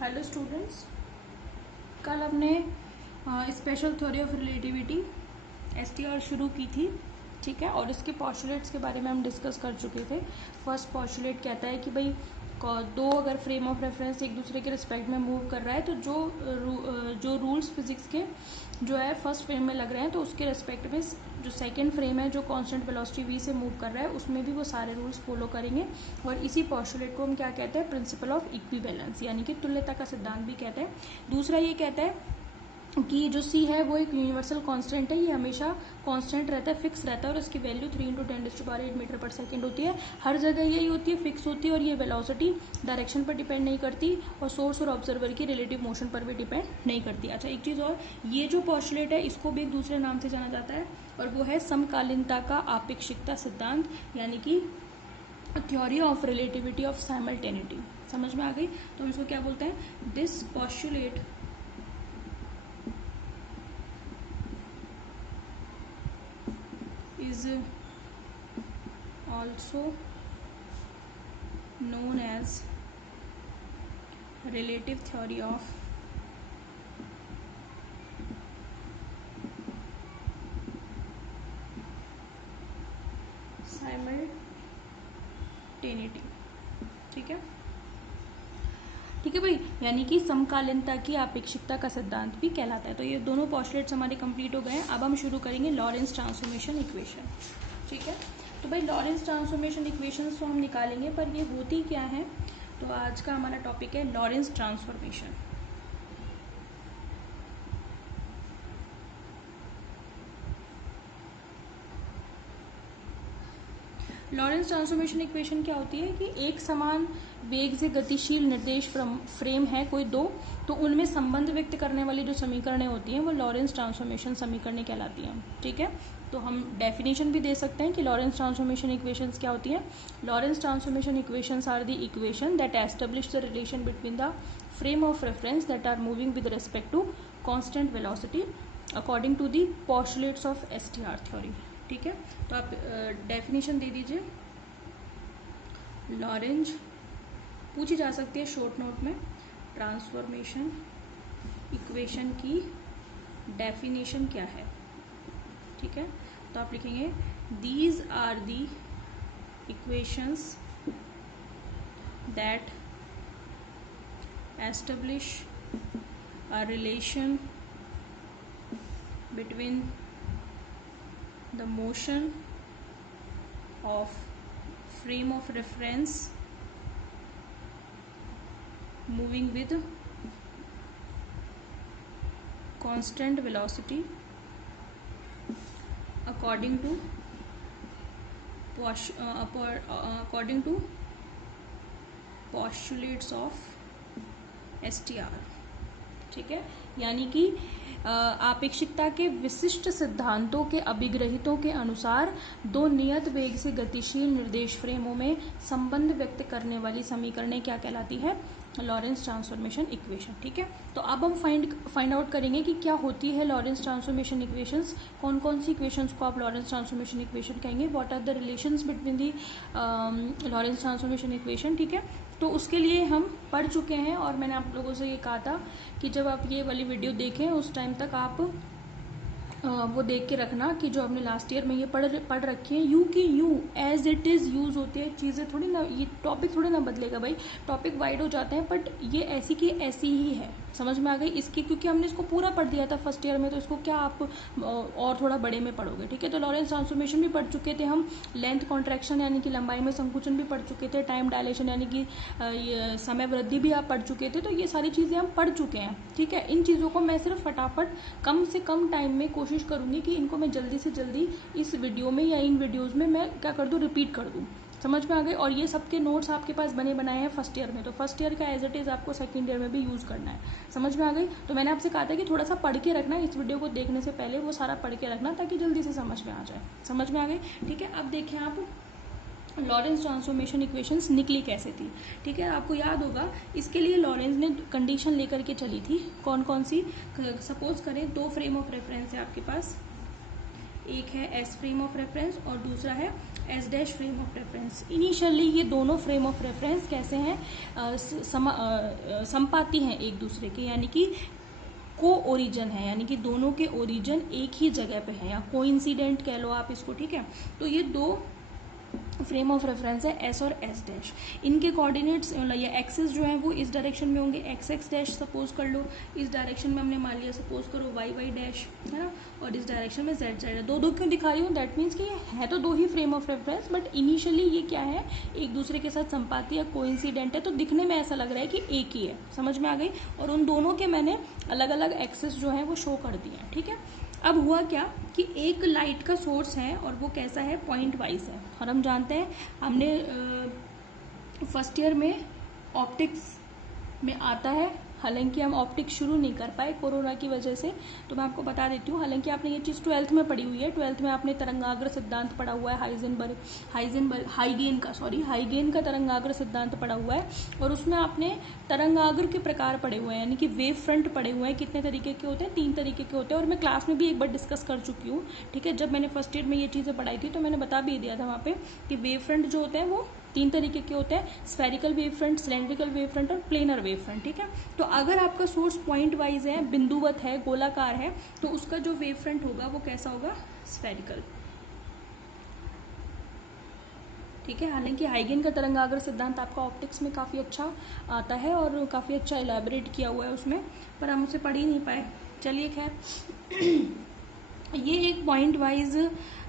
Hello students, कल हमने special theory of relativity STR शुरू की थी, ठीक है। और इसके पॉस्टुलेट्स के बारे में हम डिस्कस कर चुके थे। फर्स्ट पॉस्टुलेट कहता है कि भाई दो अगर फ्रेम ऑफ रेफरेंस एक दूसरे के रिस्पेक्ट में मूव कर रहा है तो जो रूल्स फिजिक्स के जो है फर्स्ट फ्रेम में लग रहे हैं तो उसके रिस्पेक्ट में जो सेकंड फ्रेम है जो कांस्टेंट वेलोसिटी v से मूव कर रहा है उसमें भी वो सारे रूल्स फॉलो करेंगे। और इसी पॉस्टुलेट को हम क्या कहते हैं, प्रिंसिपल ऑफ इक्विवेलेंस यानी कि तुल्यता का सिद्धांत भी कहते हैं। दूसरा ये कहता है कि जो c है वो एक यूनिवर्सल कांस्टेंट है, ये हमेशा कांस्टेंट रहता है, फिक्स रहता है और इसकी वैल्यू 3×10⁸ मीटर पर सेकेंड होती है। हर जगह यही होती है, फिक्स होती है और ये वेलोसिटी डायरेक्शन पर डिपेंड नहीं करती और सोर्स और ऑब्जर्वर की रिलेटिव मोशन पर भी डिपेंड नहीं करती। अच्छा, एक चीज़ और, ये जो पॉस्टुलेट है इसको भी एक दूसरे नाम से जाना जाता है और वो है समकालीनता का आपेक्षिकता सिद्धांत यानी कि थ्योरी ऑफ रिलेटिविटी ऑफ साइमल्टेनिटी। समझ में आ गई? तो हम इसको क्या बोलते हैं, this postulate is also known as relative theory of simultaneity। ठीक है, ठीक है भाई, यानी कि समकालीनता की आपेक्षिकता का सिद्धांत भी कहलाता है। तो ये दोनों पॉस्टुलेट्स हमारे कंप्लीट हो गए हैं। अब हम शुरू करेंगे लॉरेंस ट्रांसफॉर्मेशन इक्वेशन। ठीक है, तो भाई लॉरेंस ट्रांसफॉर्मेशन इक्वेशंस तो हम निकालेंगे, पर ये होती क्या है, तो आज का हमारा टॉपिक है Lorentz transformation. Lawrence transformation equation क्या होती है कि एक समान वेग से गतिशील निर्देश फ्रेम है कोई दो, तो उनमें संबंध व्यक्त करने वाली जो समीकरणें होती हैं वो लॉरेंस ट्रांसफॉर्मेशन समीकरणें कहलाती हैं। ठीक है, तो हम डेफिनेशन भी दे सकते हैं कि लॉरेंस ट्रांसफॉर्मेशन इक्वेशंस क्या होती हैं। Lorentz transformation equations are the equation that establish the relation between the frame of reference that are moving with respect to constant velocity according to the postulates of STR theory. ठीक है, तो आप definition दे दीजिए। Lorentz पूछी जा सकती है short note में, ट्रांसफॉर्मेशन इक्वेशन की डेफिनेशन क्या है। ठीक है, तो आप लिखेंगे these are the equations that establish a relation between the motion of frame of reference moving with constant velocity according to postulates of STR। ठीक है, यानी कि आपेक्षिकता के विशिष्ट सिद्धांतों के अभिग्रहितों के अनुसार दो नियत वेग से गतिशील निर्देश फ्रेमों में संबंध व्यक्त करने वाली समीकरणें क्या कहलाती है, लॉरेंस ट्रांसफॉर्मेशन इक्वेशन। ठीक है, तो अब हम फाइंड आउट करेंगे कि क्या होती है लॉरेंस ट्रांसफॉर्मेशन इक्वेशंस, कौन कौन सी इक्वेशंस को आप लॉरेंस ट्रांसफॉर्मेशन इक्वेशन कहेंगे, what are the relations between the Lorentz transformation equation. ठीक है, तो उसके लिए हम पढ़ चुके हैं और मैंने आप लोगों से ये कहा था कि जब आप ये वाली वीडियो देखें उस टाइम तक आप वो देख के रखना कि जो हमने लास्ट ईयर में ये पढ़ रखी है, यू की U as it is use होती है चीज़ें, थोड़ी ना, ये टॉपिक थोड़ी ना बदलेगा भाई, टॉपिक वाइड हो जाते हैं बट ये ऐसी की ऐसी ही है। समझ में आ गई इसकी, क्योंकि हमने इसको पूरा पढ़ दिया था फर्स्ट ईयर में, तो इसको क्या आप और थोड़ा बड़े में पढ़ोगे। ठीक है, तो लॉरेंस ट्रांसफॉर्मेशन भी पढ़ चुके थे हम, लेंथ कॉन्ट्रैक्शन यानी कि लंबाई में संकुचन भी पढ़ चुके थे, टाइम डायलेशन यानी कि समय वृद्धि भी आप पढ़ चुके थे, तो ये सारी चीज़ें हम पढ़ चुके हैं। ठीक है, इन चीज़ों को मैं सिर्फ फटाफट कम से कम टाइम में कोशिश करूंगी कि इनको मैं जल्दी से जल्दी इस वीडियो में या इन वीडियोस में मैं क्या कर दूं, रिपीट कर दूं। समझ में आ गए? और ये सबके नोट्स आपके पास बने बनाए हैं फर्स्ट ईयर में, तो फर्स्ट ईयर का एज इट इज़ आपको सेकंड ईयर में भी यूज़ करना है। समझ में आ गई? तो मैंने आपसे कहा था कि थोड़ा सा पढ़ के रखना, इस वीडियो को देखने से पहले वो सारा पढ़ के रखना ताकि जल्दी से समझ में आ जाए। समझ में आ गई? ठीक है, अब देखें आप लॉरेंस ट्रांसफॉर्मेशन इक्वेशंस निकली कैसे थी। ठीक है, आपको याद होगा इसके लिए लॉरेंस ने कंडीशन लेकर के चली थी, कौन कौन सी, सपोज करें दो फ्रेम ऑफ रेफरेंस है आपके पास, एक है एस फ्रेम ऑफ रेफरेंस और दूसरा है S dash frame of reference. Initially ये दोनों फ्रेम ऑफ रेफरेंस कैसे हैं, संपाती हैं एक दूसरे के, यानी कि को ओरिजिन है, यानी कि दोनों के ओरिजिन एक ही जगह पे है, या कोइंसिडेंट कह लो आप इसको, ठीक है। तो ये दो फ्रेम ऑफ रेफरेंस है एस और एस डैश। इनके कोऑर्डिनेट्स या एक्सेस जो है वो इस डायरेक्शन में होंगे, एक्स एक्स डैश सपोज कर लो, इस डायरेक्शन में हमने मान लिया सपोज करो वाई वाई डैश, है ना, और इस डायरेक्शन में जेड जेड है। दो दो क्यों दिखा रही हूँ, दैट मीन्स कि ये है तो दो ही frame of reference, but initially ये क्या है, एक दूसरे के साथ संपाती या कोइंसिडेंट है, तो दिखने में ऐसा लग रहा है कि एक ही है, समझ में आ गई। और उन दोनों के मैंने अलग अलग एक्सेस जो है वो शो कर दिए हैं, ठीक है। अब हुआ क्या कि एक लाइट का सोर्स है और वो कैसा है, पॉइंट वाइज है, और हम जानते हैं, हमने फर्स्ट ईयर में ऑप्टिक्स में आता है, हालांकि हम ऑप्टिक्स शुरू नहीं कर पाए कोरोना की वजह से, तो मैं आपको बता देती हूँ। हालांकि आपने ये चीज़ 12th में पढ़ी हुई है, 12th में आपने तरंगाग्र सिद्धांत पढ़ा हुआ है, हाइगेन का तरंगाग्र सिद्धांत पढ़ा हुआ है, और उसमें आपने तरंगाग्र के प्रकार पढ़े हुए हैं, यानी कि वेव फ्रंट पढ़े हुए हैं। कितने तरीके के होते हैं, 3 तरीके के होते हैं, और मैं क्लास में भी एक बार डिस्कस कर चुकी हूँ, ठीक है। जब मैंने फर्स्ट ईयर में ये चीज़ें पढ़ाई थी तो मैंने बता भी दिया था वहाँ पे कि वेव फ्रंट जो होते हैं वो 3 तरीके के होते हैं, spherical wave front, cylindrical wave front और प्लेनर वेव फ्रंट, ठीक है। तो अगर आपका सोर्स पॉइंट वाइज है, बिंदुवत है, गोलाकार है, तो उसका जो वेव फ्रंट होगा वो कैसा होगा, स्फेरिकल, ठीक है। हालांकि हाइगेन का तरंगाग्र सिद्धांत आपका ऑप्टिक्स में काफ़ी अच्छा आता है और काफ़ी अच्छा एलैबोरेट किया हुआ है उसमें, पर हम उसे पढ़ ही नहीं पाए। चलिए खैर, ये एक पॉइंट वाइज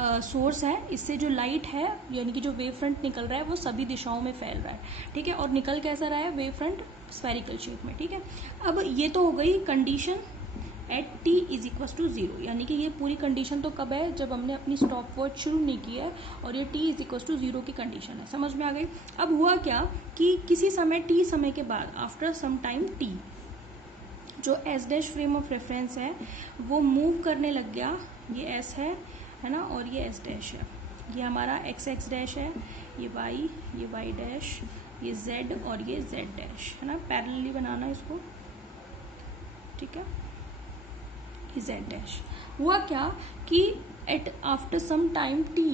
सोर्स है, इससे जो लाइट है यानी कि जो वेव फ्रंट निकल रहा है वो सभी दिशाओं में फैल रहा है, ठीक है। और निकल कैसा रहा है, वेव फ्रंट स्फेरिकल शेप में, ठीक है। अब ये तो हो गई condition at t is equal to 0, यानी कि ये पूरी कंडीशन तो कब है, जब हमने अपनी स्टॉप वॉच शुरू नहीं की है, और ये t इज इक्वल टू 0 की कंडीशन है, समझ में आ गई। अब हुआ क्या कि किसी समय t समय के बाद, आफ्टर सम टाइम t, जो S dash frame of reference है वो मूव करने लग गया, ये एस है ना, और ये एस डैश है, ये हमारा एक्स एक्स डैश है, ये वाई डैश, ये जेड और ये जेड डैश, है ना, पैरेलली बनाना इसको, ठीक है, ये जेड डैश। हुआ क्या कि at after some time T,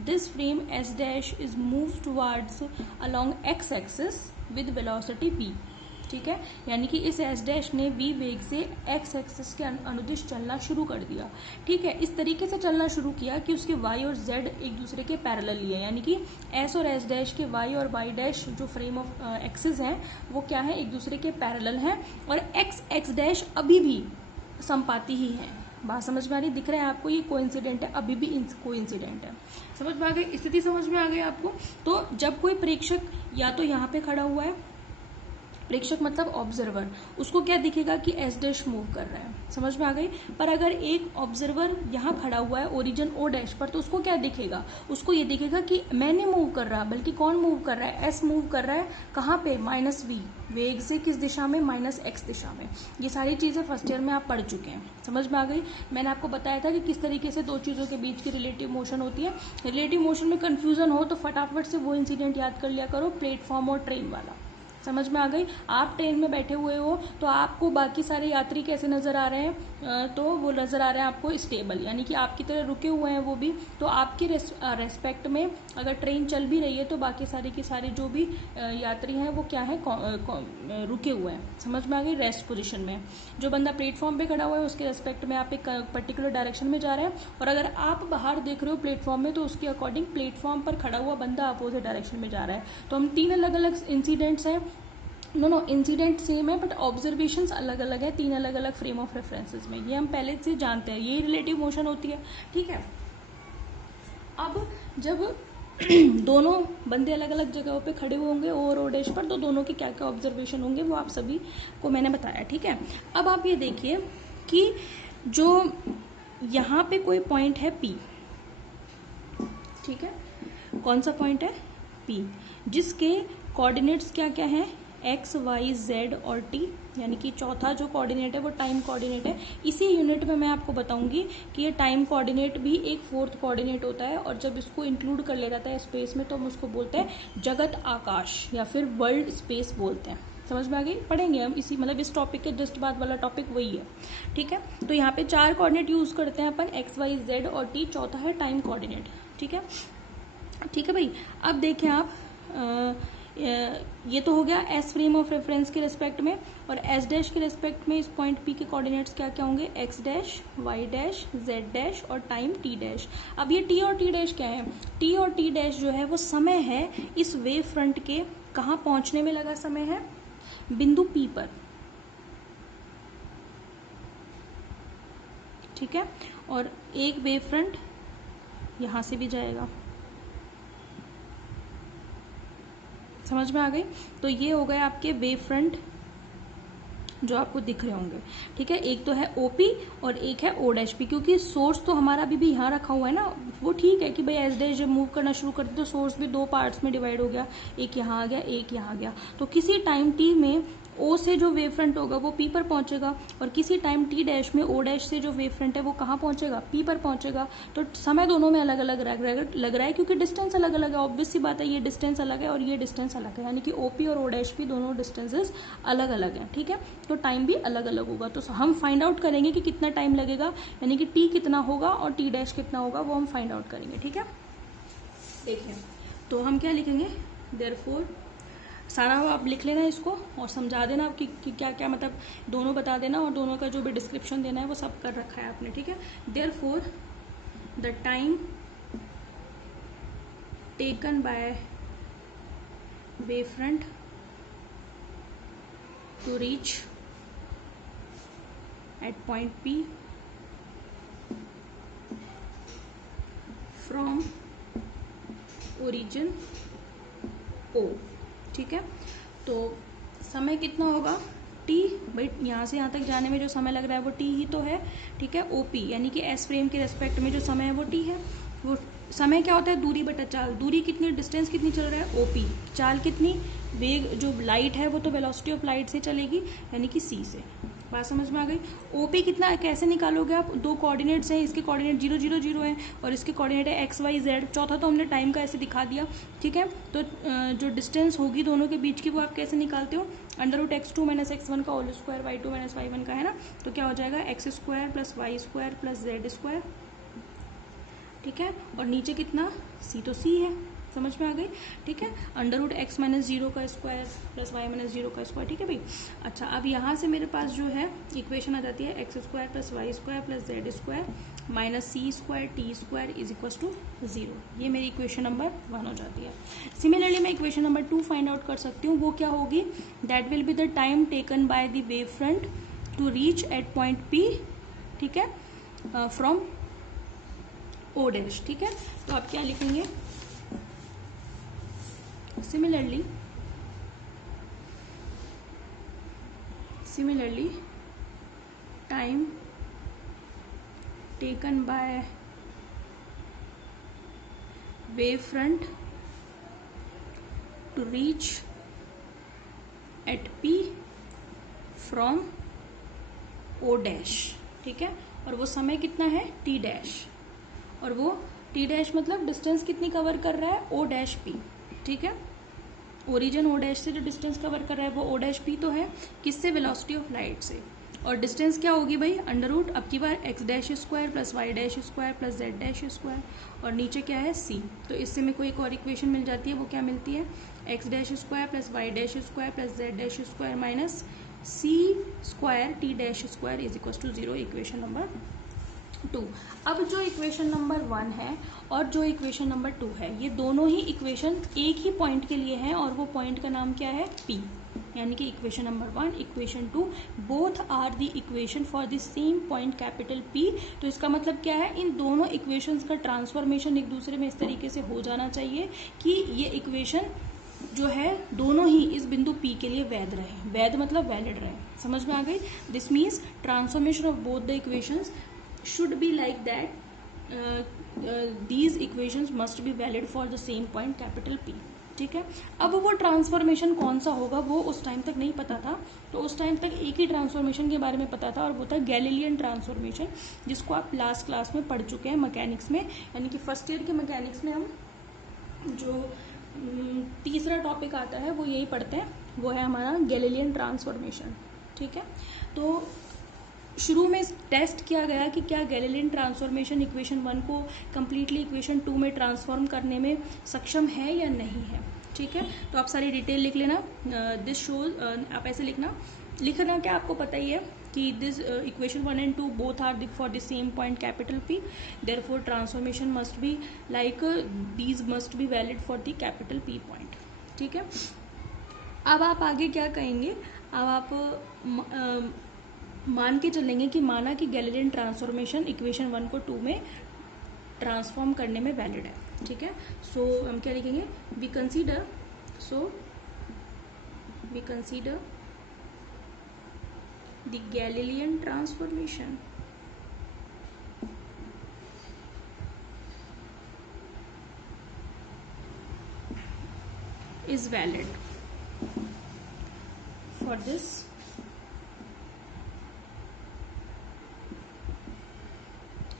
this frame S dash is move towards along X axis with velocity v, ठीक है। यानी कि इस एस डैश ने v वेग से एक्स एक्सिस के अनुदिश चलना शुरू कर दिया, ठीक है। इस तरीके से चलना शुरू किया कि उसके y और z एक दूसरे के पैरेलल लिए, यानी कि s और s डैश के y और y डैश जो फ्रेम ऑफ एक्सिस हैं वो क्या है, एक दूसरे के पैरेलल हैं, और x x डैश अभी भी संपाती ही है। बात समझ में आ रही, दिख रहा है आपको, ये कोइंसिडेंट है, अभी भी कोइंसिडेंट है, समझ में आ गई, स्थिति समझ में आ गई आपको। तो जब कोई प्रेक्षक या तो यहाँ पे खड़ा हुआ है, प्रेक्षक मतलब ऑब्जर्वर, उसको क्या दिखेगा कि एस डैश मूव कर रहा है, समझ में आ गई। पर अगर एक ऑब्जर्वर यहाँ खड़ा हुआ है ओरिजिन ओ डैश पर, तो उसको क्या दिखेगा, उसको ये दिखेगा कि मैं नहीं मूव कर रहा, बल्कि कौन मूव कर रहा है, एस मूव कर रहा है, कहाँ पे, माइनस वी वेग से, किस दिशा में, माइनस एक्स दिशा में। ये सारी चीजें फर्स्ट ईयर में आप पढ़ चुके हैं, समझ में आ गई। मैंने आपको बताया था कि किस तरीके से दो चीजों के बीच की रिलेटिव मोशन होती है। रिलेटिव मोशन में कंफ्यूजन हो तो फटाफट से वो इंसिडेंट याद कर लिया करो, प्लेटफॉर्म और ट्रेन वाला, समझ में आ गई। आप ट्रेन में बैठे हुए हो तो आपको बाकी सारे यात्री कैसे नजर आ रहे हैं, तो वो नजर आ रहे हैं आपको स्टेबल, यानी कि आपकी तरह रुके हुए हैं वो भी। तो आपके रेस्पेक्ट में अगर ट्रेन चल भी रही है तो बाकी सारे के सारे जो भी यात्री हैं वो क्या है, रुके हुए हैं, समझ में आ गई, रेस्ट पोजिशन में। जो बंदा प्लेटफॉर्म पे खड़ा हुआ है उसके रेस्पेक्ट में आप एक पर्टिकुलर डायरेक्शन में जा रहे हैं, और अगर आप बाहर देख रहे हो प्लेटफॉर्म में तो उसके अकॉर्डिंग प्लेटफॉर्म पर खड़ा हुआ बंदा अपोजिट डायरेक्शन में जा रहा है। तो हम 3 अलग अलग इंसिडेंट्स हैं, नो इंसिडेंट सेम है बट ऑब्जर्वेशंस अलग अलग है, 3 अलग अलग फ्रेम ऑफ रेफरेंसेस में, ये हम पहले से जानते हैं, ये रिलेटिव मोशन होती है, ठीक है। अब जब दोनों बंदे अलग अलग जगहों पे खड़े हुए होंगे ओ और ओ डैश पर, तो दोनों के क्या क्या ऑब्जर्वेशन होंगे वो आप सभी को मैंने बताया, ठीक है। अब आप ये देखिए कि जो यहाँ पे कोई पॉइंट है P, ठीक है, कौन सा पॉइंट है, P, जिसके कोऑर्डिनेट्स क्या क्या हैं, एक्स वाई जेड और टी, यानी कि चौथा जो कोऑर्डिनेट है वो टाइम कोऑर्डिनेट है। इसी यूनिट में मैं आपको बताऊंगी कि ये टाइम कोऑर्डिनेट भी एक 4th कोऑर्डिनेट होता है, और जब इसको इंक्लूड कर लिया जाता है स्पेस में तो हम उसको बोलते हैं जगत आकाश या फिर वर्ल्ड स्पेस बोलते हैं, समझ में आ गई? पढ़ेंगे हम इसी मतलब इस टॉपिक के जस्ट बाद वाला टॉपिक वही है, ठीक है। तो यहाँ पे 4 कोऑर्डिनेट यूज करते हैं अपन, एक्स वाई जेड और टी, चौथा है टाइम कोऑर्डिनेट, ठीक है। ठीक है भाई, अब देखें आप ये तो हो गया एस फ्रेम ऑफ रेफरेंस के रेस्पेक्ट में, और एस डैश के रेस्पेक्ट में इस पॉइंट पी के कोऑर्डिनेट्स क्या क्या होंगे, X dash, Y dash, Z dash और टाइम टी डैश। अब ये टी और टी डैश क्या है? टी और टी डैश जो है वो समय है इस वेव फ्रंट के कहाँ पहुंचने में लगा समय है, बिंदु पी पर, ठीक है। और एक वेव फ्रंट यहां से भी जाएगा, समझ में आ गई? तो ये हो गए आपके वेव फ्रंट जो आपको दिख रहे होंगे, ठीक है। एक तो है ओपी और एक है ओ डैश पी, क्योंकि सोर्स तो हमारा अभी भी यहाँ रखा हुआ है ना। वो ठीक है कि भाई एस डैश जब मूव करना शुरू करते तो सोर्स भी 2 पार्ट्स में डिवाइड हो गया, एक यहाँ आ गया, एक यहाँ आ गया। तो किसी टाइम टी में ओ से जो वेव फ्रंट होगा वो पी पर पहुंचेगा, और किसी टाइम टी डैश में ओ डैश से जो वेव फ्रंट है वो कहाँ पहुंचेगा, पी पर पहुंचेगा। तो समय दोनों में अलग अलग लग रहा है क्योंकि डिस्टेंस अलग अलग है। ऑब्वियस सी बात है, ये डिस्टेंस अलग है और ये डिस्टेंस अलग है, यानी कि ओपी और ओ डैश पी दोनों डिस्टेंसेस अलग अलग हैं, ठीक है। तो टाइम भी अलग अलग होगा। तो हम फाइंड आउट करेंगे कि कितना टाइम लगेगा, यानी कि टी कितना होगा और टी डैश कितना होगा, वो हम फाइंड आउट करेंगे, ठीक है। देखिए, तो हम क्या लिखेंगे, देयरफॉर सारा आप लिख लेना इसको और समझा देना कि क्या क्या मतलब दोनों बता देना, और दोनों का जो भी डिस्क्रिप्शन देना है वो सब कर रखा है आपने, ठीक है। Therefore the time taken by wave front to reach at point P from origin O, ठीक है। तो समय कितना होगा, T, भाई यहाँ से यहाँ तक जाने में जो समय लग रहा है वो T ही तो है, ठीक है। OP यानी कि S फ्रेम के रेस्पेक्ट में जो समय है वो T है। वो समय क्या होता है, दूरी बटा चाल। दूरी कितनी, डिस्टेंस कितनी चल रहा है, OP। चाल कितनी, वेग जो लाइट है वो तो वेलोसिटी ऑफ लाइट से चलेगी, यानी कि C से। बात समझ में आ गई? ओपी कितना कैसे निकालोगे आप, 2 कोऑर्डिनेट्स हैं, इसके कोऑर्डिनेट 0 0 0 है और इसके कोऑर्डिनेट है एक्स वाई जेड। चौथा तो हमने टाइम का ऐसे दिखा दिया, ठीक है। तो जो डिस्टेंस होगी दोनों के बीच की वो आप कैसे निकालते हो, √x2 - x1 का होल स्क्वायर, y2 - y1 का, है ना। तो क्या हो जाएगा, x² + y² + z², ठीक है। और नीचे कितना, c तो c है, समझ में आ गई, ठीक है। √x - 0 का स्क्वायर + y - 0 का स्क्वायर, ठीक है भाई। अच्छा, अब यहाँ से मेरे पास जो है इक्वेशन आ जाती है x² + y² + z² - c² t² = 0। ये मेरी इक्वेशन नंबर 1 हो जाती है। सिमिलरली मैं इक्वेशन नंबर 2 फाइंड आउट कर सकती हूँ। वो क्या होगी, that will be the time taken by the wave front to reach at point P, ठीक है, फ्रॉम O डैश, ठीक है। तो आप क्या लिखेंगे, similarly time taken by wave front to reach at P from O dash, ठीक है। और वो समय कितना है, T डैश, और वो T डैश मतलब डिस्टेंस कितनी कवर कर रहा है, O डैश P, ठीक है। ओरिजिन O डैश से जो डिस्टेंस कवर कर रहा है वो O डैश P तो है, किससे, वेलोसिटी ऑफ लाइट से। और डिस्टेंस क्या होगी भाई, √ अब की बार x² + y² + z², और नीचे क्या है, c। तो इससे मेरे को एक और इक्वेशन मिल जाती है, वो क्या मिलती है, x² + y² + z² - c² t² = 0, equation number 2। अब जो इक्वेशन नंबर 1 है और जो इक्वेशन नंबर 2 है, ये दोनों ही इक्वेशन एक ही पॉइंट के लिए हैं, और वो पॉइंट का नाम क्या है, P, यानी कि equation number 1, equation 2, both are the equation for the same point capital P। तो इसका मतलब क्या है, इन दोनों इक्वेशंस का ट्रांसफॉर्मेशन एक दूसरे में इस तरीके से हो जाना चाहिए कि ये इक्वेशन जो है दोनों ही इस बिंदु P के लिए वैध रहे। वैध मतलब वैलिड रहे, समझ में आ गई। This means transformation of both the equations should be like that these equations must be valid for the same point capital P, ठीक है। अब वो ट्रांसफॉर्मेशन कौन सा होगा वो उस टाइम तक नहीं पता था, तो उस टाइम तक एक ही ट्रांसफॉर्मेशन के बारे में पता था, और वो था गैलीलियन ट्रांसफॉर्मेशन, जिसको आप लास्ट क्लास में पढ़ चुके हैं मैकेनिक्स में, यानी कि फर्स्ट ईयर के मैकेनिक्स में हम जो तीसरा टॉपिक आता है वो यही पढ़ते हैं, वो है हमारा गैलीलियन ट्रांसफॉर्मेशन। ठीक है, तो शुरू में टेस्ट किया गया कि क्या गैलीलियन ट्रांसफॉर्मेशन इक्वेशन 1 को कम्प्लीटली इक्वेशन 2 में ट्रांसफॉर्म करने में सक्षम है या नहीं है। ठीक है, तो आप सारी डिटेल लिख लेना। दिस शोज, आप ऐसे लिखना क्या आपको पता ही है कि this equation 1 and 2 both are for the same point capital P, therefore transformation must be like these must be valid for the capital P point. ठीक है, अब आप आगे क्या कहेंगे, अब आप मान के चलेंगे कि माना कि गैलीलियन ट्रांसफॉर्मेशन इक्वेशन 1 को 2 में ट्रांसफॉर्म करने में वैलिड है। ठीक है, सो हम क्या लिखेंगे, we consider the Galilean transformation is valid for this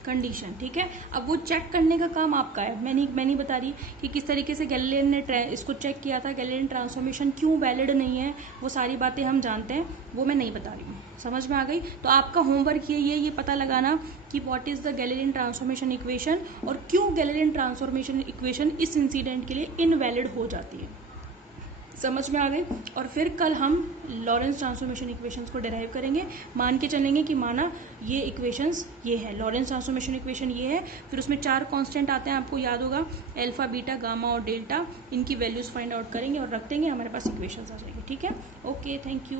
condition. ठीक है, अब वो चेक करने का काम आपका है, मैं नहीं बता रही कि किस तरीके से गैलीलियन ने इसको चेक किया था, गैलीलियन ट्रांसफॉर्मेशन क्यों वैलिड नहीं है, वो सारी बातें हम जानते हैं, वो मैं नहीं बता रही हूँ। समझ में आ गई? तो आपका होमवर्क ये पता लगाना कि what is the Galilean transformation equation और क्यों गैलीलियन ट्रांसफॉर्मेशन इक्वेशन इस इंसिडेंट के लिए इनवैलिड हो जाती है। समझ में आ गई? और फिर कल हम लॉरेंस ट्रांसफॉर्मेशन इक्वेशंस को डिराइव करेंगे। मान के चलेंगे कि माना ये इक्वेशंस ये है, लॉरेंस ट्रांसफॉर्मेशन इक्वेशन ये है, फिर उसमें 4 कांस्टेंट आते हैं, आपको याद होगा, अल्फा, बीटा, गामा और डेल्टा। इनकी वैल्यूज फाइंड आउट करेंगे और रख देंगे, हमारे पास इक्वेशंस आ जाएंगे। ठीक है, ओके, थैंक यू।